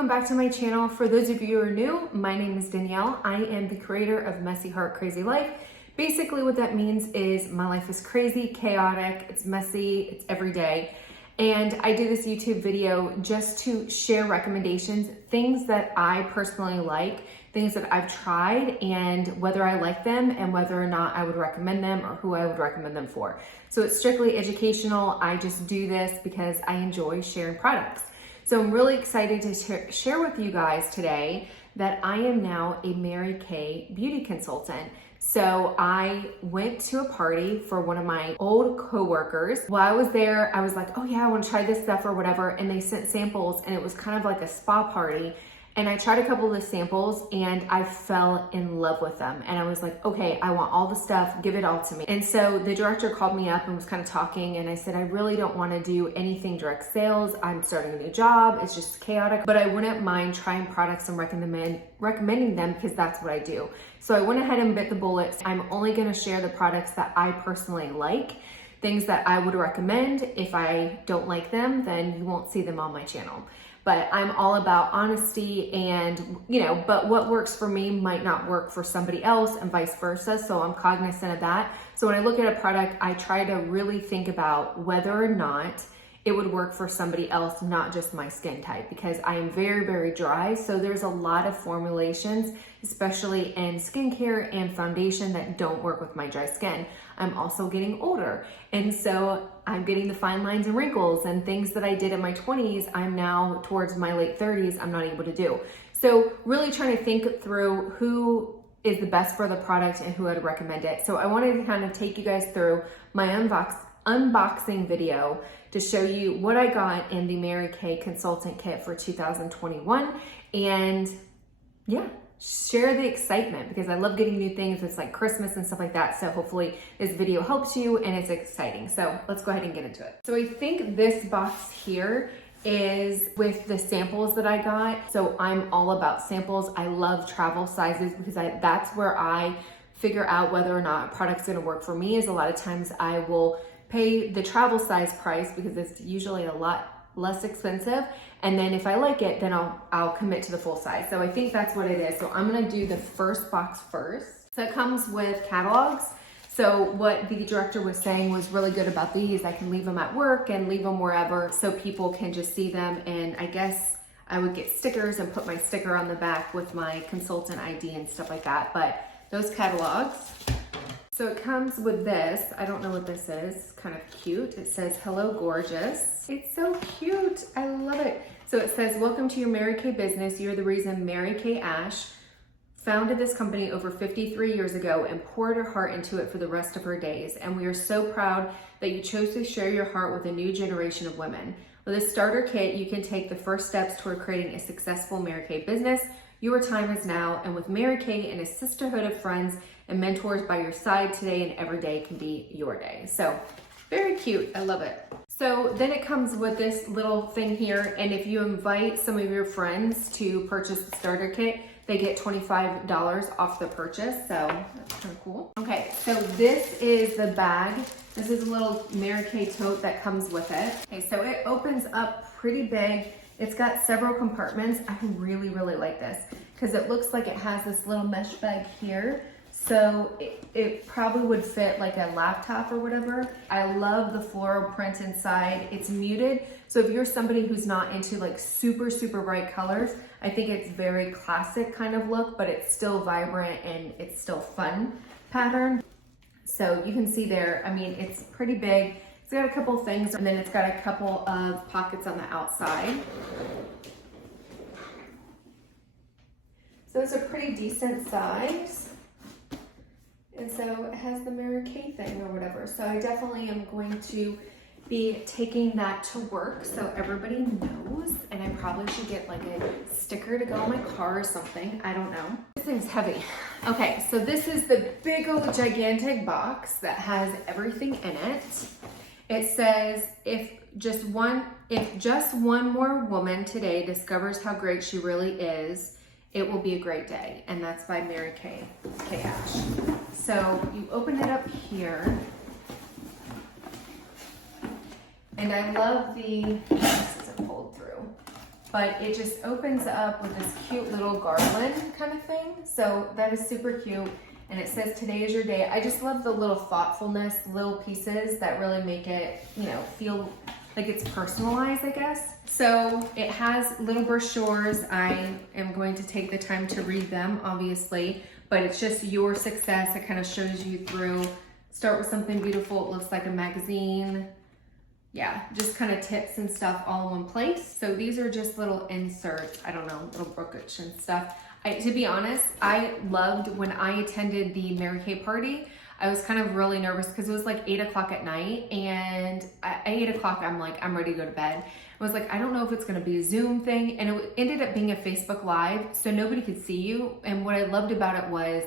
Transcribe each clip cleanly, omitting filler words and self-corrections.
welcome back to my channel. For those of you who are new, my name is Danielle. I am the creator of Messy Heart Crazy Life. Basically what that means is my life is crazy, chaotic, it's messy, it's every day. And I did this YouTube video just to share recommendations, things that I personally like, things that I've tried and whether I like them and whether or not I would recommend them or who I would recommend them for. So it's strictly educational. I just do this because I enjoy sharing products. So I'm really excited to share with you guys today that I am now a Mary Kay beauty consultant. So I went to a party for one of my old coworkers. While I was there, I was like, oh yeah, I want to try this stuff or whatever. And they sent samples and it was kind of like a spa party. And I tried a couple of the samples and I fell in love with them. And I was like, okay, I want all the stuff, give it all to me. And so the director called me up and was kind of talking and I said, I really don't want to do anything direct sales. I'm starting a new job. It's just chaotic, but I wouldn't mind trying products and recommending them because that's what I do. So I went ahead and bit the bullets. I'm only going to share the products that I personally like, things that I would recommend. If I don't like them, then you won't see them on my channel. But I'm all about honesty and, but what works for me might not work for somebody else and vice versa. So I'm cognizant of that. So when I look at a product, I try to really think about whether or not it would work for somebody else, not just my skin type, because I am very, very dry. So there's a lot of formulations, especially in skincare and foundation, that don't work with my dry skin. I'm also getting older. And so I'm getting the fine lines and wrinkles and things that I did in my 20s, I'm now towards my late 30s, I'm not able to do. So really trying to think through who is the best for the product and who I'd recommend it. So I wanted to kind of take you guys through my unboxing video to show you what I got in the Mary Kay consultant kit for 2021 and yeah, share the excitement because I love getting new things. It's like Christmas and stuff like that. So hopefully this video helps you and it's exciting. So let's go ahead and get into it. So I think this box here is with the samples that I got. So I'm all about samples. I love travel sizes because that's where I figure out whether or not a product's gonna work for me. Is a lot of times I will pay the travel size price because it's usually a lot less expensive. And then if I like it, then I'll commit to the full size. So I think that's what it is. So I'm gonna do the first box first. So it comes with catalogs. So what the director was saying was really good about these. I can leave them at work and leave them wherever so people can just see them. And I guess I would get stickers and put my sticker on the back with my consultant ID and stuff like that. But those catalogs. So it comes with this. I don't know what this is. It's kind of cute. It says, hello, gorgeous. It's so cute. I love it. So it says, welcome to your Mary Kay business. You're the reason Mary Kay Ash founded this company over 53 years ago and poured her heart into it for the rest of her days. And we are so proud that you chose to share your heart with a new generation of women. With a starter kit, you can take the first steps toward creating a successful Mary Kay business. Your time is now, and with Mary Kay and a sisterhood of friends and mentors by your side, today and every day can be your day. So very cute, I love it. So then it comes with this little thing here, and if you invite some of your friends to purchase the starter kit, they get $25 off the purchase, so that's kind of cool. Okay, so this is the bag. This is a little Mary Kay tote that comes with it. Okay, so it opens up pretty big. It's got several compartments. I really, really like this because it looks like it has this little mesh bag here. So it probably would fit like a laptop or whatever. I love the floral print inside. It's muted. So if you're somebody who's not into like super, super bright colors, I think it's very classic kind of look, but it's still vibrant and it's still fun pattern. So you can see there, I mean, it's pretty big. It's got a couple things and then it's got a couple of pockets on the outside. So it's a pretty decent size. And so it has the Mary Kay thing or whatever. So I definitely am going to be taking that to work so everybody knows. And I probably should get like a sticker to go on my car or something. I don't know. This thing's heavy. Okay, so this is the big old gigantic box that has everything in it. It says, if just one more woman today discovers how great she really is, it will be a great day. And that's by Mary Kay Ash. So you open it up here. And I love this isn't pulled through. but it just opens up with this cute little garland kind of thing. So that is super cute. And it says, today is your day. I just love the little thoughtfulness, little pieces that really make it, you know, feel like it's personalized, I guess. So it has little brochures. I am going to take the time to read them, obviously, but it's just your success. It kind of shows you through. Start with something beautiful. It looks like a magazine. Yeah, just kind of tips and stuff all in one place. So these are just little inserts. I don't know, little bookage and stuff. To be honest, I loved when I attended the Mary Kay party. I was kind of really nervous because it was like 8 o'clock at night, and at 8 o'clock, I'm like, I'm ready to go to bed. I was like, I don't know if it's gonna be a Zoom thing, and it ended up being a Facebook Live, so nobody could see you. And what I loved about it was,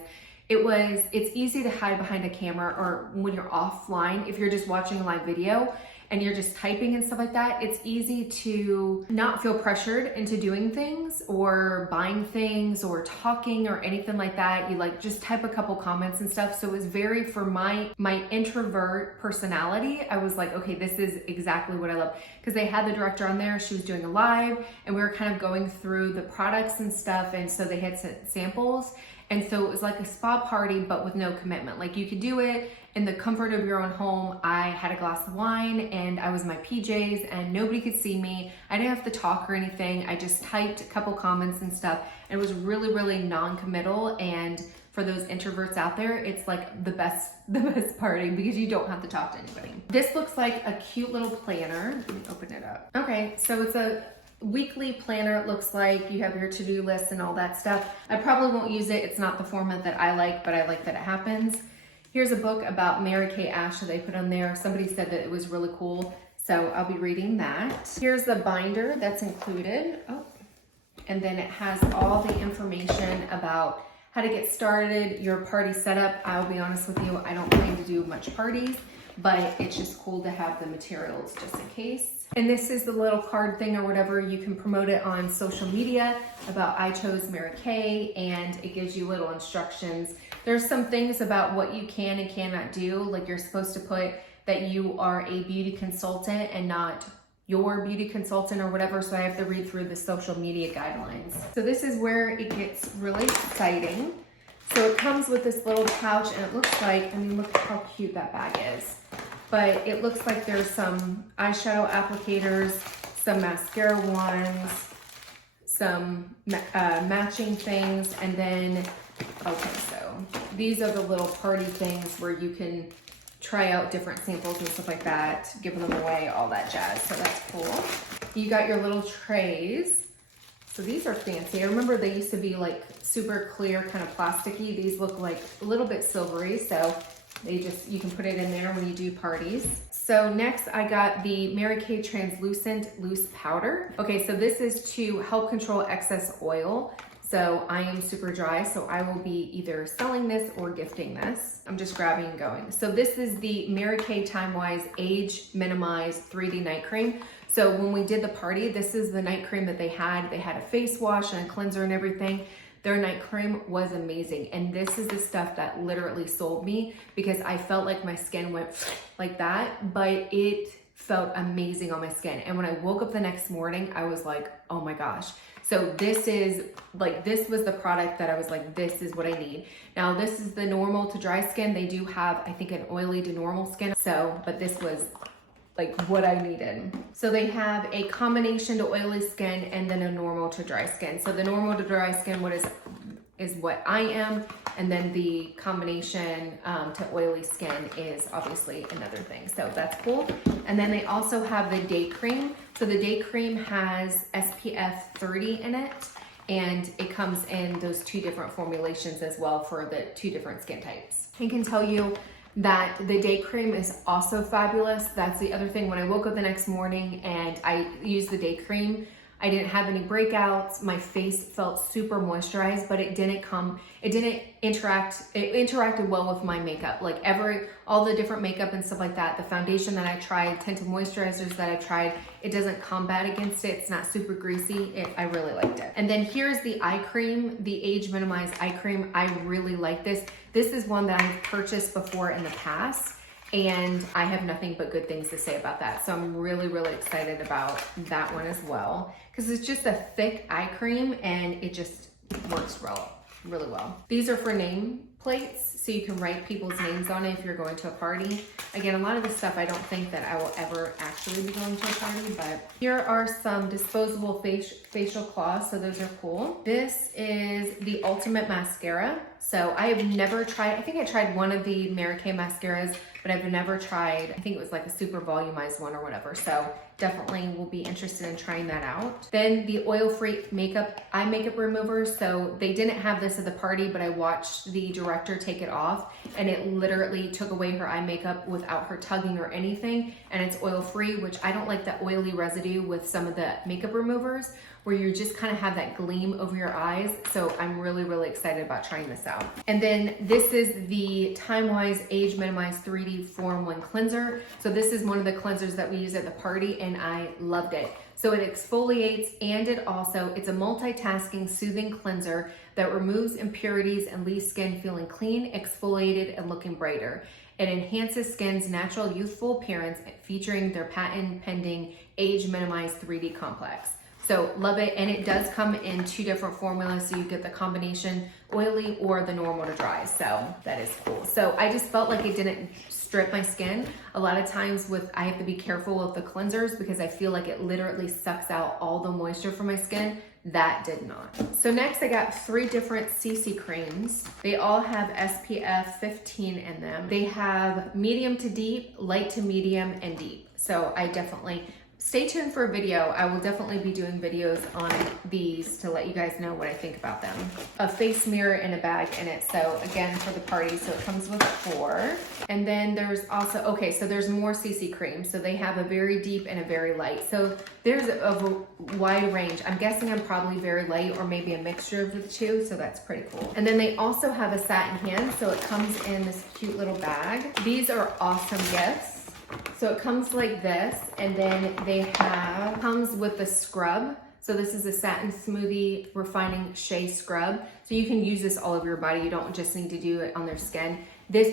it's easy to hide behind a camera, or when you're offline, if you're just watching a live video and you're just typing and stuff like that, it's easy to not feel pressured into doing things or buying things or talking or anything like that. You like just type a couple comments and stuff. So it was very, for my introvert personality, I was like, okay, this is exactly what I love. Because they had the director on there, she was doing a live, and we were kind of going through the products and stuff, and so they had samples. And so it was like a spa party, but with no commitment. Like, you could do it in the comfort of your own home. I had a glass of wine and I was in my PJs and nobody could see me. I didn't have to talk or anything. I just typed a couple comments and stuff. And it was really, really non-committal. And for those introverts out there, it's like the best party because you don't have to talk to anybody. This looks like a cute little planner. Let me open it up. Okay, so it's a weekly planner. It looks like you have your to-do list and all that stuff. I probably won't use it. It's not the format that I like, but I like that it happens. Here's a book about Mary Kay Ash that they put on there. Somebody said that it was really cool, so I'll be reading that. Here's the binder that's included. Oh, and then it has all the information about how to get started, your party setup. I'll be honest with you, I don't plan to do much parties, but it's just cool to have the materials just in case. And this is the little card thing or whatever. You can promote it on social media about I chose Mary Kay, and it gives you little instructions. There's some things about what you can and cannot do. Like, you're supposed to put that you are a beauty consultant and not your beauty consultant or whatever. So I have to read through the social media guidelines. So this is where it gets really exciting. So it comes with this little pouch, and it looks like, I mean, look how cute that bag is. But it looks like there's some eyeshadow applicators, some mascara ones, some matching things, and then, okay, so these are the little party things where you can try out different samples and stuff like that, give them away, all that jazz. So that's cool. You got your little trays. So these are fancy. I remember they used to be like super clear, kind of plasticky. These look like a little bit silvery, so you can put it in there when you do parties. So next I got the Mary Kay Translucent Loose Powder. Okay, so this is to help control excess oil. So I am super dry, so I will be either selling this or gifting this. I'm just grabbing and going. So this is the Mary Kay Timewise Age Minimized 3D Night Cream. So when we did the party, this is the night cream that they had. They had a face wash and a cleanser and everything. Their night cream was amazing. And this is the stuff that literally sold me because I felt like my skin went like that, but it felt amazing on my skin. And when I woke up the next morning, I was like, oh my gosh. So this was the product that I was like, this is what I need. Now this is the normal to dry skin. They do have, I think, an oily to normal skin. So, but this was like what I needed. So they have a combination to oily skin and then a normal to dry skin. So the normal to dry skin, is what I am, and then the combination to oily skin is obviously another thing. So that's cool. And then they also have the day cream. So the day cream has SPF 30 in it, and it comes in those two different formulations as well for the two different skin types. I can tell you that the day cream is also fabulous. That's the other thing. When I woke up the next morning and I used the day cream, I didn't have any breakouts. My face felt super moisturized, but it interacted well with my makeup. Like all the different makeup and stuff like that, the foundation that I tried, tinted moisturizers that I tried, it doesn't combat against it. It's not super greasy. I really liked it. And then here's the eye cream, the Age Minimized Eye Cream. I really like this. This is one that I've purchased before in the past, and I have nothing but good things to say about that. So I'm really, really excited about that one as well, because it's just a thick eye cream and it just works really well. These are for name plates, so you can write people's names on it if you're going to a party. Again, a lot of this stuff I don't think that I will ever actually be going to a party, but here are some disposable facial cloths, so those are cool. This is the Ultimate Mascara. So I have never tried, I think I tried one of the Mary Kay mascaras, but I've never tried, I think it was like a super volumized one or whatever. So definitely will be interested in trying that out. Then the oil-free eye makeup remover. So they didn't have this at the party, but I watched the director take it off and it literally took away her eye makeup without her tugging or anything. And it's oil-free, which I don't like the oily residue with some of the makeup removers where you just kind of have that gleam over your eyes. So I'm really, really excited about trying this out. And then this is the Timewise Age Minimized 3D Form 1 Cleanser. So this is one of the cleansers that we use at the party and I loved it. So it exfoliates and it's a multitasking soothing cleanser that removes impurities and leaves skin feeling clean, exfoliated, and looking brighter. It enhances skin's natural youthful appearance featuring their patent pending Age Minimized 3D Complex. So love it, and it does come in 2 different formulas, so you get the combination oily or the normal to dry, so that is cool. So I just felt like it didn't strip my skin. A lot of times I have to be careful with the cleansers because I feel like it literally sucks out all the moisture from my skin. That did not. So next I got 3 different CC creams. They all have SPF 15 in them. They have medium to deep, light to medium, and deep. So I definitely, stay tuned for a video. I will definitely be doing videos on these to let you guys know what I think about them. A face mirror and a bag in it. So again, for the party, so it comes with 4. And then there's also, okay, so there's more CC cream. So they have a very deep and a very light. So there's a wide range. I'm guessing I'm probably very light or maybe a mixture of the 2. So that's pretty cool. And then they also have a satin hand. So it comes in this cute little bag. These are awesome gifts. So it comes like this, and then comes with the scrub. So this is a Satin Smoothie Refining Shea Scrub. So you can use this all over your body. You don't just need to do it on their skin,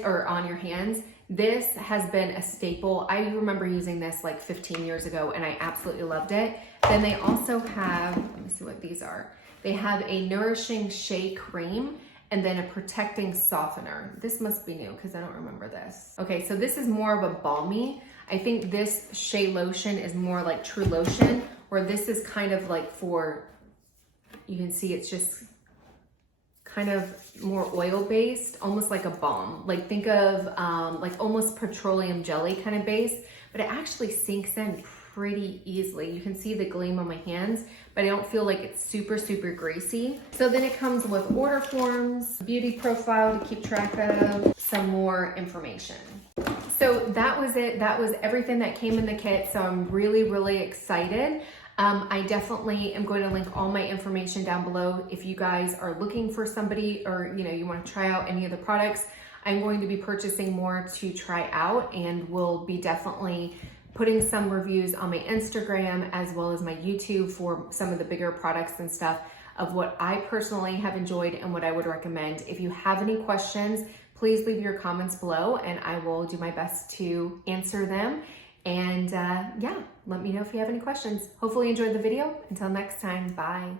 or on your hands. This has been a staple. I remember using this like 15 years ago and I absolutely loved it. Then they also have, let me see what these are. They have a Nourishing Shea Cream and then a protecting softener. This must be new because I don't remember this. Okay, so this is more of a balmy. I think this Shea lotion is more like True Lotion, where this is kind of like for, you can see it's just kind of more oil-based, almost like a balm. Like think of like almost petroleum jelly kind of base, but it actually sinks in pretty easily. You can see the gleam on my hands, but I don't feel like it's super, super greasy. So then it comes with order forms, beauty profile to keep track of, some more information. So that was it. That was everything that came in the kit. So I'm really, really excited. I definitely am going to link all my information down below. If you guys are looking for somebody or you want to try out any of the products, I'm going to be purchasing more to try out, and will be definitely putting some reviews on my Instagram as well as my YouTube for some of the bigger products and stuff of what I personally have enjoyed and what I would recommend. If you have any questions, please leave your comments below and I will do my best to answer them. And yeah, let me know if you have any questions. Hopefully you enjoyed the video. Until next time, bye.